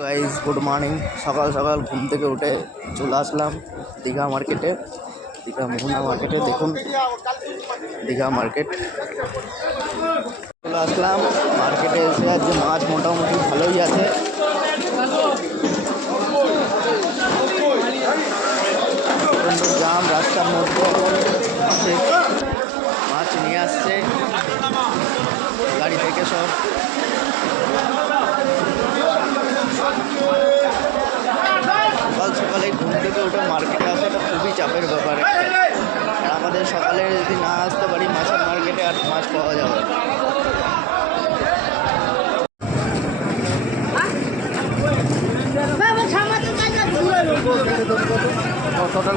Guys good morning. সকাল সকাল ঘুম থেকে উঠে চলে আসলাম দীঘা মার্কেটে, দীঘা মোহনা মার্কেটে। দেখুন দীঘা মার্কেট চলে আসলাম। মার্কেটে এসে আজকে মাছ মোটামুটি ভালোই আছে। প্রচণ্ড জাম রাস্তার মধ্যে, মাছ নিয়ে আসছে গাড়ি থেকে সব। সকাল সকালে ঘুম থেকে উঠে মার্কেটে আসাটা খুবই চাপের ব্যাপার। আর আমাদের সকালে যদি না আসতে পারি মাছের মার্কেটে, আর মাছ পাওয়া যাবে না। টোটাল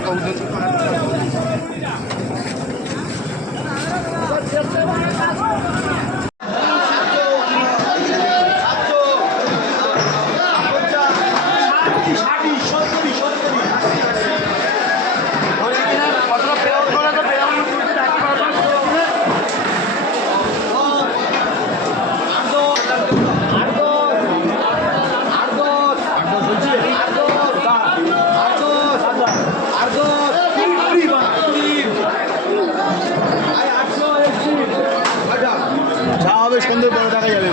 সুন্দর বড় দেখা যাবে।